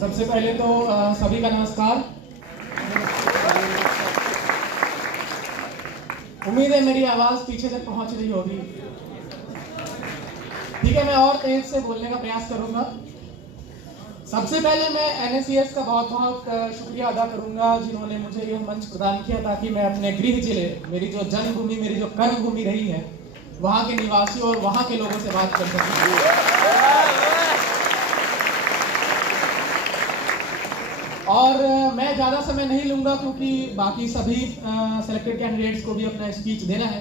सबसे पहले तो सभी का नमस्कार। उम्मीद है मेरी आवाज पीछे तक पहुंच रही होगी। ठीक है, मैं और तेज से बोलने का प्रयास करूंगा। सबसे पहले मैं NSES का बहुत बहुत शुक्रिया अदा करूंगा जिन्होंने मुझे यह मंच प्रदान किया ताकि मैं अपने गृह जिले, मेरी जो जन्मभूमि, मेरी जो कर्मभूमि रही है, वहां के निवासियों और वहां के लोगों से बात कर सकूं। और मैं ज़्यादा समय नहीं लूंगा क्योंकि बाकी सभी सेलेक्टेड कैंडिडेट्स को भी अपना स्पीच देना है।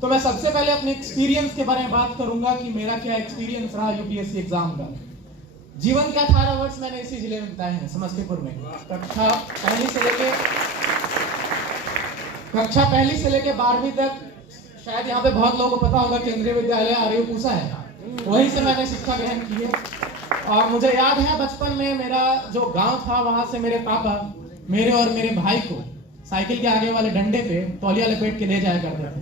तो मैं सबसे पहले अपने एक्सपीरियंस के बारे में बात करूंगा कि मेरा क्या एक्सपीरियंस रहा यूपीएससी एग्जाम का। जीवन के 18 वर्ष मैंने इसी जिले में बिताए हैं, समस्तीपुर में। कक्षा पहली से लेके 12वीं तक, शायद यहाँ पे बहुत लोगों को पता होगा, केंद्रीय विद्यालय आरयू पूसा है, वहीं से मैंने शिक्षा ग्रहण की है। और मुझे याद है बचपन में मेरा जो गांव था, वहां से मेरे पापा मेरे और मेरे भाई को साइकिल के आगे वाले डंडे पे तौलिया लपेट के ले जाया करते थे।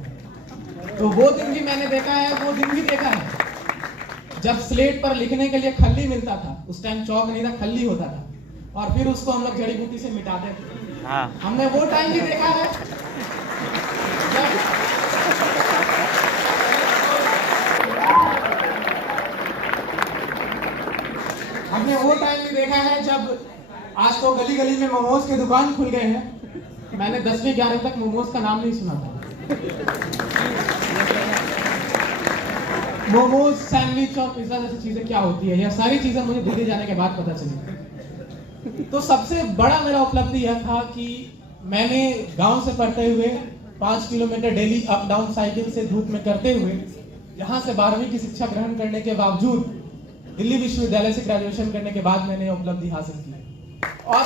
तो वो दिन भी मैंने देखा है, वो दिन भी देखा है जब स्लेट पर लिखने के लिए खल्ली मिलता था। उस टाइम चौक नहीं था, खल्ली होता था, और फिर उसको हम लोग जड़ी बूटी से मिटाते थे। हमने वो टाइम भी देखा है जब आज तो गली गली में मोमोज के दुकान खुल गए हैं। मैंने 10वीं 11वीं तक मोमोज का नाम नहीं सुना था। मोमोज, सैंडविच और पिज्जा जैसी चीजें क्या होती है, यह सारी चीजें मुझे धीरे जाने के बाद पता चली। तो सबसे बड़ा मेरा उपलब्धि यह था कि मैंने गांव से पढ़ते हुए 5 kilometre daily up down cycle से धूप में करते हुए यहाँ से 12वीं की शिक्षा ग्रहण करने के बावजूद दिल्ली विश्वविद्यालय से ग्रेजुएशन करने के बाद मैंने उपलब्धि हासिल की। और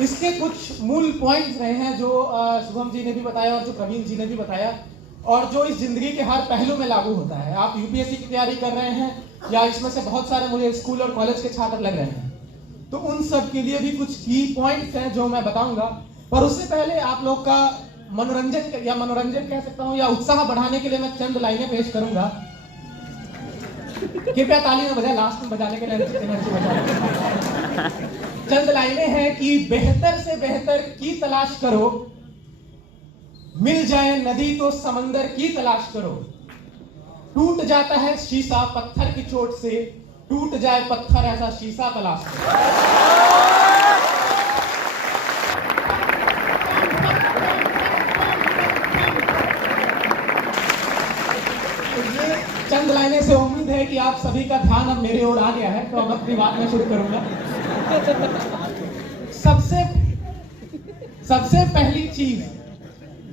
इसके कुछ मूल पॉइंट्स रहे हैं जो शुभम जी ने भी बताया और जो प्रवीण जी ने भी बताया, और जो इस जिंदगी के हर पहलू में लागू होता है। आप यूपीएससी की तैयारी कर रहे हैं या इसमें से बहुत सारे मुझे स्कूल और कॉलेज के छात्र लग रहे हैं, तो उन सब के लिए भी कुछ की पॉइंट्स हैं जो मैं बताऊंगा। पर उससे पहले आप लोग का मनोरंजन कह सकता हूँ या उत्साह बढ़ाने के लिए मैं चंद लाइनें पेश करूंगा। कृपया ताली में बजाएं, लास्ट में बजाने के लिए एनर्जी बजाएं। चंद लाइनें हैं कि बेहतर से बेहतर की तलाश करो, मिल जाए नदी तो समंदर की तलाश करो। टूट जाता है शीशा पत्थर की चोट से, टूट जाए पत्थर ऐसा शीशा तलाश करो। चंद लाइनें से उम्मीद है कि आप सभी का ध्यान अब मेरे ओर आ गया है, तो अब अपनी बात में शुरू करूंगा। सबसे पहली चीज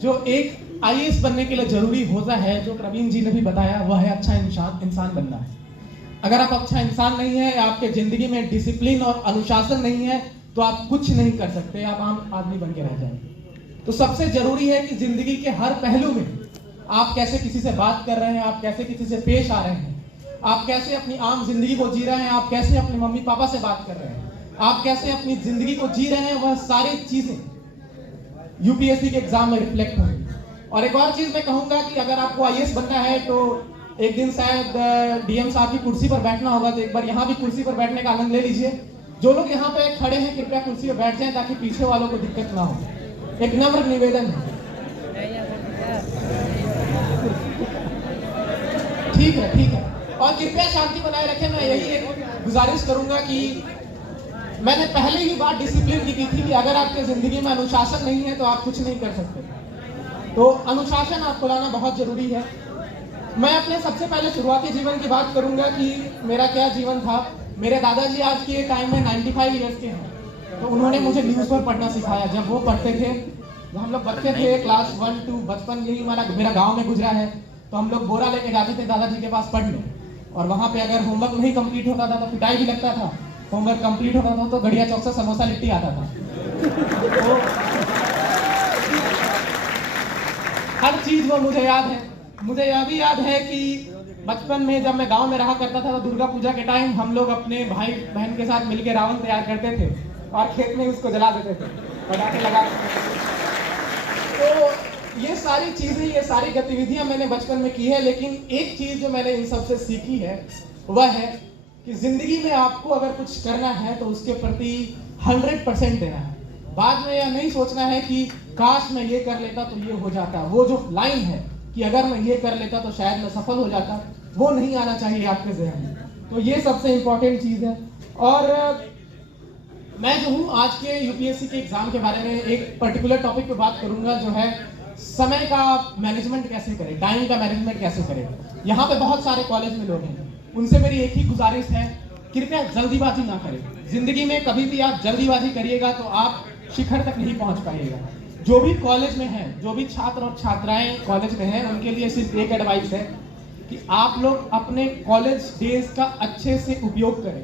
जो एक आईएएस बनने के लिए जरूरी होता है, जो प्रवीण जी ने भी बताया, वह है अच्छा इंसान बनना। अगर आप अच्छा इंसान नहीं है, आपके जिंदगी में डिसिप्लिन और अनुशासन नहीं है, तो आप कुछ नहीं कर सकते, आप आम आदमी बन के रह जाएंगे। तो सबसे जरूरी है कि जिंदगी के हर पहलू में आप कैसे किसी से बात कर रहे हैं, आप कैसे किसी से पेश आ रहे हैं, आप कैसे अपनी आम जिंदगी को जी रहे हैं, आप कैसे अपने मम्मी पापा से बात कर रहे हैं, आप कैसे अपनी जिंदगी को जी रहे हैं, वह सारी चीजें यूपीएससी के एग्जाम में रिफ्लेक्ट होंगी। और एक और चीज मैं कहूंगा कि अगर आपको आईएएस बनना है तो एक दिन शायद डीएम साहब की कुर्सी पर बैठना होगा, तो एक बार यहाँ भी कुर्सी पर बैठने का आनंद ले लीजिए। जो लोग यहाँ पे खड़े हैं कृपया कुर्सी पर बैठ जाएं ताकि पीछे वालों को दिक्कत ना हो। एक नम्र निवेदन है। ठीक है। और कृपया शांति बनाए रखें। मैं यही एक गुजारिश करूंगा कि मैंने पहले ही बात डिसिप्लिन की थी कि अगर आपके जिंदगी में अनुशासन नहीं है तो आप कुछ नहीं कर सकते। तो अनुशासन आपको लाना बहुत जरूरी है। मैं अपने सबसे पहले शुरुआती जीवन की बात करूंगा कि मेरा क्या जीवन था। मेरे दादाजी आज के टाइम में 95 ईयर्स के हैं, तो उन्होंने मुझे न्यूज़पेपर पढ़ना सिखाया। जब वो पढ़ते थे, जब हम लोग बच्चे थे, क्लास 1 2 बचपन यही मेरा गाँव में गुजरा है, तो हम लोग बोरा लेके जाते थे दादाजी के पास पढ़ने, और वहां पे अगर होमवर्क नहीं कंप्लीट होता था तो पिटाई भी लगता था। होमवर्क कंप्लीट होता था तो गड़िया चौक से समोसा लिट्टी आता था। तो हर चीज वो मुझे याद है। मुझे यह भी याद है कि बचपन में जब मैं गांव में रहा करता था तो दुर्गा पूजा के टाइम हम लोग अपने भाई बहन के साथ मिलकर रावण तैयार करते थे और खेत में उसको जला देते थे, पटाखे लगा। तो ये सारी चीजें, ये सारी गतिविधियां मैंने बचपन में की है। लेकिन एक चीज जो मैंने इन सबसे सीखी है वह है कि जिंदगी में आपको अगर कुछ करना है तो उसके प्रति 100% देना है। बाद में यह नहीं सोचना है कि काश मैं ये कर लेता तो ये हो जाता। वो जो लाइन है कि अगर मैं ये कर लेता तो शायद मैं सफल हो जाता, वो नहीं आना चाहिए आपके ज़हन में। तो ये सबसे इंपॉर्टेंट चीज़ है। और मैं जो हूँ आज के यूपीएससी के एग्जाम के बारे में एक पर्टिकुलर टॉपिक पे बात करूंगा, जो है समय का मैनेजमेंट कैसे करें, टाइम का मैनेजमेंट कैसे करें। यहाँ पे बहुत सारे कॉलेज में लोग हैं, उनसे मेरी एक ही गुजारिश है, कृपया जल्दीबाजी ना करें। जिंदगी में कभी भी आप जल्दीबाजी करिएगा तो आप शिखर तक नहीं पहुंच पाइएगा। जो भी कॉलेज में है, जो भी छात्र और छात्राएं कॉलेज में हैं, उनके लिए सिर्फ एक एडवाइस है कि आप लोग अपने कॉलेज डेज का अच्छे से उपयोग करें।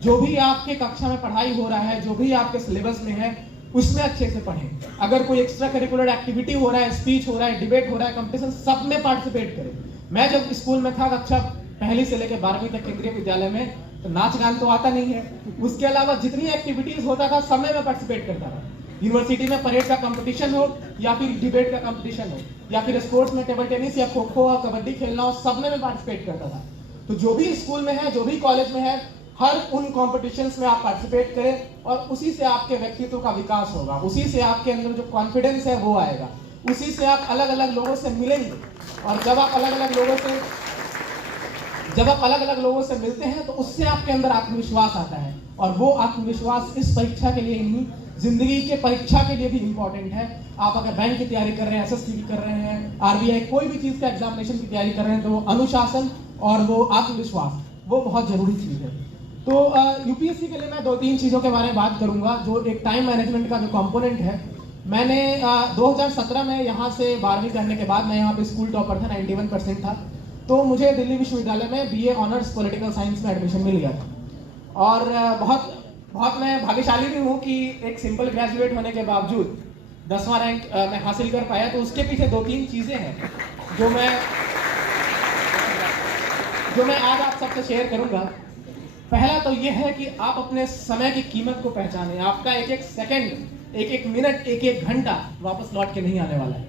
जो भी आपके कक्षा में पढ़ाई हो रहा है, जो भी आपके सिलेबस में है, उसमें अच्छे से पढ़ें। अगर कोई एक्स्ट्रा करिकुलर एक्टिविटी हो रहा है, स्पीच हो रहा है, डिबेट हो रहा है, कंपटीशन, सब में पार्टिसिपेट करें। मैं जब स्कूल में था, कक्षा पहली से लेकर 12वीं तक केंद्रीय विद्यालय में, तो नाच गान तो आता नहीं है, उसके अलावा जितनी एक्टिविटीज होता था सब में मैं पार्टिसिपेट करता था। यूनिवर्सिटी में परेड का कंपटीशन हो या फिर डिबेट का कंपटीशन हो या फिर स्पोर्ट्स में टेबल टेनिस या खो खो या कबड्डी खेलना हो, सब में मैं पार्टिसिपेट करता था। तो जो भी स्कूल में है, जो भी कॉलेज में है, हर उन कॉम्पिटिशन्स में आप पार्टिसिपेट करें और उसी से आपके व्यक्तित्व का विकास होगा, उसी से आपके अंदर जो कॉन्फिडेंस है वो आएगा, उसी से आप अलग अलग लोगों से मिलेंगे। और जब आप अलग अलग लोगों से मिलते हैं तो उससे आपके अंदर आत्मविश्वास आता है। और वो आत्मविश्वास इस परीक्षा के लिए नहीं, जिंदगी के परीक्षा के लिए भी इंपॉर्टेंट है। आप अगर बैंक की तैयारी कर रहे हैं, एसएससी की कर रहे हैं, आरबीआई, कोई भी चीज का एग्जामिनेशन की तैयारी कर रहे हैं, तो वो अनुशासन और वो आत्मविश्वास, वो बहुत जरूरी चीज है। तो यूपीएससी के लिए मैं 2-3 चीज़ों के बारे में बात करूंगा। जो एक टाइम मैनेजमेंट का जो कंपोनेंट है, मैंने 2017 में यहाँ से 12वीं करने के बाद मैं यहाँ पे स्कूल टॉपर था, 91% था। तो मुझे दिल्ली विश्वविद्यालय में बीए ऑनर्स पॉलिटिकल साइंस में एडमिशन मिल गया था। और बहुत मैं भाग्यशाली भी हूँ कि एक सिंपल ग्रेजुएट होने के बावजूद 10वां रैंक मैं हासिल कर पाया। तो उसके पीछे 2-3 चीज़ें हैं जो मैं आज आप सबसे शेयर करूँगा। पहला तो यह है कि आप अपने समय की कीमत को पहचानें। आपका एक एक सेकंड, एक एक मिनट, एक एक घंटा वापस लौट के नहीं आने वाला है।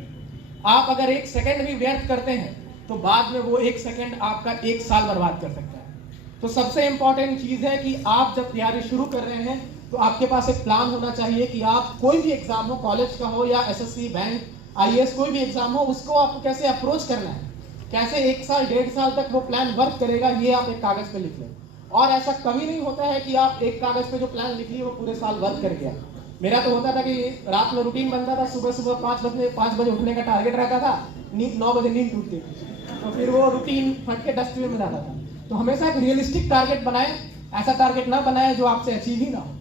आप अगर एक सेकंड भी व्यर्थ करते हैं तो बाद में वो एक सेकंड आपका 1 साल बर्बाद कर सकता है। तो सबसे इंपॉर्टेंट चीज है कि आप जब तैयारी शुरू कर रहे हैं तो आपके पास एक प्लान होना चाहिए कि आप कोई भी एग्जाम हो, कॉलेज का हो या एसएससी, बैंक, आईएएस, कोई भी एग्जाम हो, उसको आपको कैसे अप्रोच करना है, कैसे 1 साल 1.5 साल तक वो प्लान वर्क करेगा, ये आप एक कागज पे लिख लें। और ऐसा कभी नहीं होता है कि आप एक कागज पे जो प्लान लिख लिए वो पूरे साल वर्क कर गया। मेरा तो होता था कि रात में रूटीन बनता था, सुबह 5 बजे उठने का टारगेट रहता था, 9 बजे नींद टूटती थी, तो फिर वो रूटीन फट के डस्टबिन में जाता था। तो हमेशा एक रियलिस्टिक टारगेट बनाए, ऐसा टारगेट ना बनाए जो आपसे अचीव ही ना हो।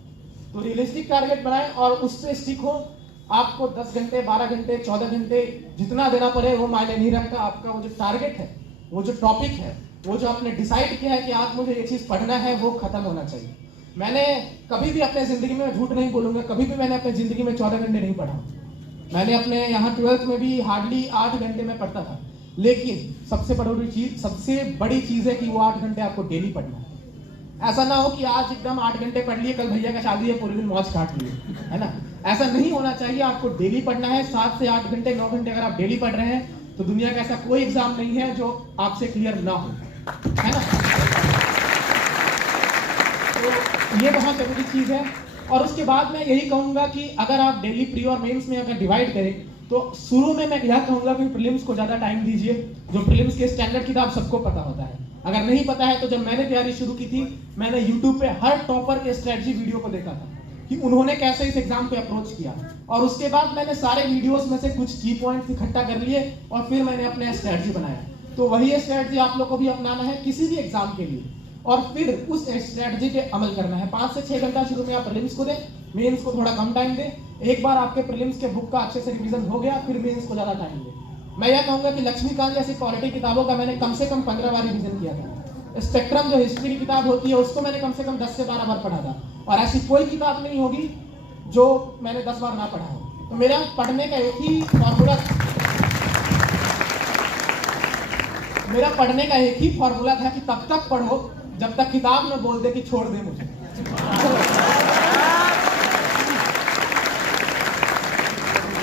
तो रियलिस्टिक टारगेट बनाए और उस पर स्टिक हो। आपको 10 घंटे, 12 घंटे, 14 घंटे जितना देना पड़े वो मायने नहीं रखता। आपका वो जो टारगेट है, वो जो टॉपिक है, वो जो आपने डिसाइड किया है कि आज मुझे ये चीज़ पढ़ना है, वो खत्म होना चाहिए। मैंने कभी भी अपने ज़िंदगी में, झूठ नहीं बोलूँगा, कभी भी मैंने अपने ज़िंदगी में 14 घंटे नहीं पढ़ा। मैंने अपने यहाँ 12th में भी हार्डली 8 घंटे में पढ़ता था। लेकिन सबसे बड़ी चीज़ है कि वो 8 घंटे आपको डेली पढ़ना है। ऐसा ना हो कि आज एकदम 8 घंटे पढ़ लिए, कल भैया का शादी है, पूरे दिन मौज काट लिए, है ना। ऐसा नहीं होना चाहिए। आपको डेली पढ़ना है, 7 से 8 घंटे, 9 घंटे अगर आप डेली पढ़ रहे हैं तो दुनिया का ऐसा कोई एग्जाम नहीं है जो आपसे क्लियर ना हो, है ना। तो ये बहुत जरूरी चीज है। और उसके बाद मैं यही कहूंगा कि अगर आप डेली प्री और मेंस में अगर डिवाइड करें तो शुरू में मैं यह कहूंगा कि प्रीलिम्स को ज्यादा टाइम दीजिए। जो प्रीलिम्स के स्टैंडर्ड किताब सबको पता होता है, अगर नहीं पता है तो जब मैंने तैयारी शुरू की थी, मैंने यूट्यूब पे हर टॉपर के स्ट्रेटजी वीडियो को देखा था कि उन्होंने कैसे इस एग्जाम पे अप्रोच किया। और उसके बाद मैंने सारे वीडियोस में से कुछ की पॉइंट्स इकट्ठा कर लिए और फिर मैंने अपने स्ट्रेटजी बनाया। तो वही स्ट्रेटजी आप लोग को भी अपनाना है किसी भी एग्जाम के लिए, और फिर उस स्ट्रेटजी पे अमल करना है। 5 से 6 घंटा शुरू में आप प्रीलिम्स को दें, मेंस को थोड़ा कम टाइम दें। एक बार आपके प्रीलिम्स के बुक का अच्छे से रिवीजन हो गया, फिर मेंस को ज्यादा टाइम दें। मैं यह कहूंगा कि लक्ष्मीकांत जैसी पॉलिटी किताबों का मैंने कम से कम 15 बार रिवीजन किया था। स्पेक्ट्रम जो हिस्ट्री की किताब होती है उसको मैंने कम से कम 10 से 12 बार पढ़ा था। और ऐसी कोई किताब नहीं होगी जो मैंने 10 बार ना पढ़ा हो। तो मेरा पढ़ने का एक ही फॉर्मूला था कि तब तक पढ़ो जब तक किताब न बोल दे कि छोड़ दे मुझे।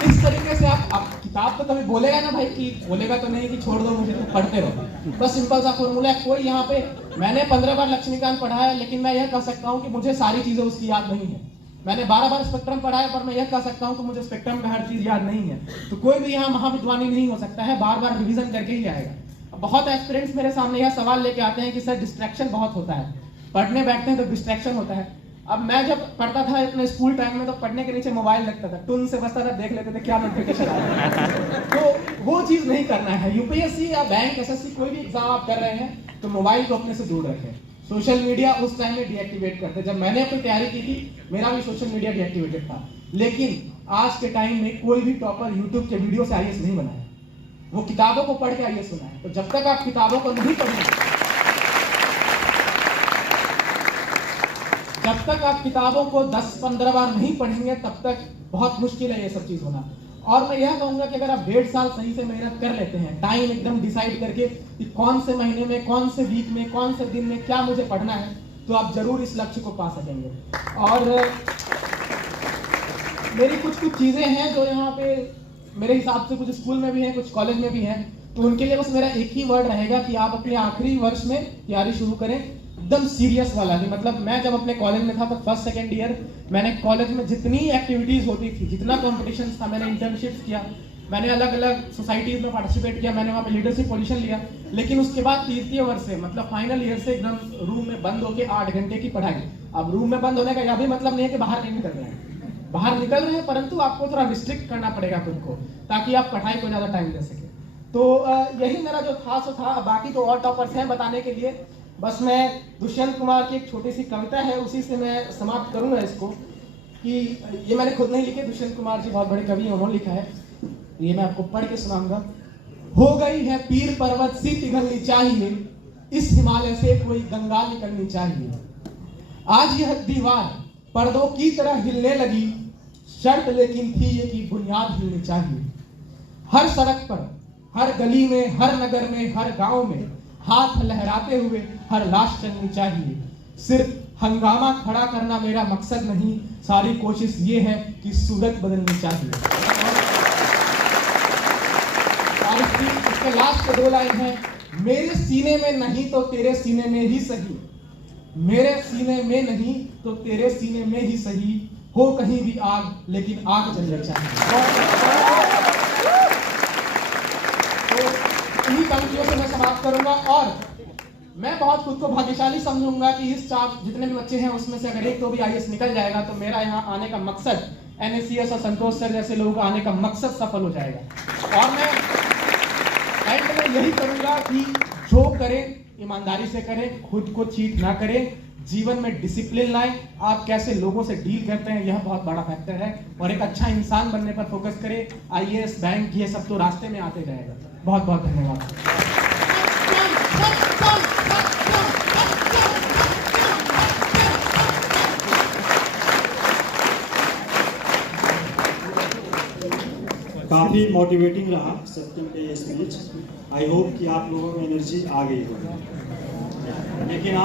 इस तरीके से आप किताब तो कभी बोलेगा ना भाई, कि बोलेगा तो नहीं कि छोड़ दो मुझे, तो पढ़ते रहो। बस सिंपल सा फॉर्मूला है। कोई यहाँ पे, मैंने 15 बार लक्ष्मीकांत पढ़ा है, लेकिन मैं यह कह सकता हूँ कि मुझे सारी चीजें उसकी याद नहीं है। मैंने 12 बार स्पेक्ट्रम पढ़ा है, पर मैं यह कह सकता हूँ कि मुझे स्पेक्ट्रम का हर चीज याद नहीं है। तो कोई भी यहाँ महाविद्वानी नहीं हो सकता है, बार बार रिविजन करके ही आएगा। बहुत एस्पिरेंट्स मेरे सामने यह सवाल लेके आते हैं कि सर डिस्ट्रैक्शन बहुत होता है, पढ़ने बैठते हैं तो डिस्ट्रैक्शन होता है। अब मैं जब पढ़ता था अपने स्कूल टाइम में, तो पढ़ने के नीचे मोबाइल लगता था, टून से बसता था, देख लेते थे क्या नोटिफिकेशन आ रहा है। तो वो चीज नहीं करना है। यूपीएससी या बैंक, एसएससी, कोई भी एग्जाम आप कर रहे हैं तो मोबाइल को अपने से दूर रखें। सोशल मीडिया उस टाइम में डीएक्टिवेट करते। जब मैंने अपनी तैयारी की थी, मेरा भी सोशल मीडिया डीएक्टिवेटेड था। लेकिन आज के टाइम में कोई भी टॉपर यूट्यूब के वीडियो से आईएएस नहीं बना है, वो किताबों को पढ़ के आईएएस बना है। तो जब तक आप किताबों को नहीं पढ़ेंगे, जब तक आप किताबों को 10-15 बार नहीं पढ़ेंगे, तब तक बहुत मुश्किल है ये सब चीज होना। और मैं यह कहूंगा कि अगर आप 1.5 साल सही से मेहनत कर लेते हैं, टाइम एकदम डिसाइड करके कि कौन से महीने में, कौन से वीक में, कौन से दिन में क्या मुझे पढ़ना है, तो आप जरूर इस लक्ष्य को पा सकेंगे। और मेरी कुछ चीजें हैं जो यहाँ पे मेरे हिसाब से कुछ स्कूल में भी हैं, कुछ कॉलेज में भी हैं, तो उनके लिए बस मेरा एक ही वर्ड रहेगा कि आप अपने आखिरी वर्ष में तैयारी शुरू करें, एकदम सीरियस वाला। कि मतलब मैं जब अपने कॉलेज में था तो फर्स्ट सेकंड ईयर मैंने कॉलेज में जितनी एक्टिविटीज होती थी, जितना कॉम्पिटिशन था, मैंने इंटर्नशिप किया, मैंने अलग अलग सोसाइटीज में पार्टिसिपेट किया, मैंने वहाँ पे लीडरशिप पोजीशन लिया। लेकिन उसके बाद तृतीय वर्ष से, मतलब फाइनल ईयर से, एकदम रूम में बंद होकर 8 घंटे की पढ़ाई। अब रूम में बंद होने का यह भी मतलब नहीं है कि बाहर नहीं निकल रहे हैं, बाहर निकल रहे हैं, परंतु आपको थोड़ा रिस्ट्रिक्ट करना पड़ेगा खुद को, ताकि आप पढ़ाई को ज्यादा टाइम दे सके। तो यही मेरा जो था सो था। बाकी तो और टॉपर्स हैं बताने के लिए, बस मैं दुष्यंत कुमार की एक छोटी सी कविता है, उसी से मैं समाप्त करूंगा इसको। कि ये मैंने खुद नहीं लिखे, दुष्यंत कुमार जी बहुत बड़े कवि हैं, उन्होंने लिखा है। ये मैं आपको पढ़ के सुनाऊंगा। हो गई है पीर पर्वत सी पिघलनी चाहिए, इस हिमालय से कोई गंगा निकलनी चाहिए। आज यह दीवार पर्दों की तरह हिलने लगी, शर्त लेकिन थी ये कि बुनियाद हिलनी चाहिए। हर सड़क पर, हर गली में, हर नगर में, हर गांव में हाथ लहराते हुए हर लाश चलनी चाहिए। सिर्फ हंगामा खड़ा करना मेरा मकसद नहीं, सारी कोशिश ये है कि सूरत बदलनी चाहिए। और इसके लास्ट के 2 लाइन है, मेरे सीने में नहीं तो तेरे सीने में ही सही, मेरे सीने में नहीं तो तेरे सीने में ही सही, हो कहीं भी आग लेकिन आग जलनी चाहिए। इन्हीं पंक्तियों से मैं समाप्त करूंगा। और मैं बहुत खुद को भाग्यशाली समझूंगा कि इस 4 जितने भी बच्चे हैं उसमें से अगर एक तो भी आईएएस निकल जाएगा, तो मेरा यहाँ आने का मकसद, एनएससीएस और संतोष सर जैसे लोगों का आने का मकसद सफल हो जाएगा। और मैं एंड में यही करूंगा कि जो करें ईमानदारी से करें, खुद को चीट ना करें, जीवन में डिसिप्लिन लाएं। आप कैसे लोगों से डील करते हैं, यह बहुत बड़ा फैक्टर है। और एक अच्छा इंसान बनने पर फोकस करें। आईएएस, बैंक, ये सब तो रास्ते में आते जाएगा। बहुत बहुत धन्यवाद। काफी मोटिवेटिंग रहा सत्यम के ये स्पीच। आई होप कि आप लोगों को एनर्जी आ गई होगी। लेकिन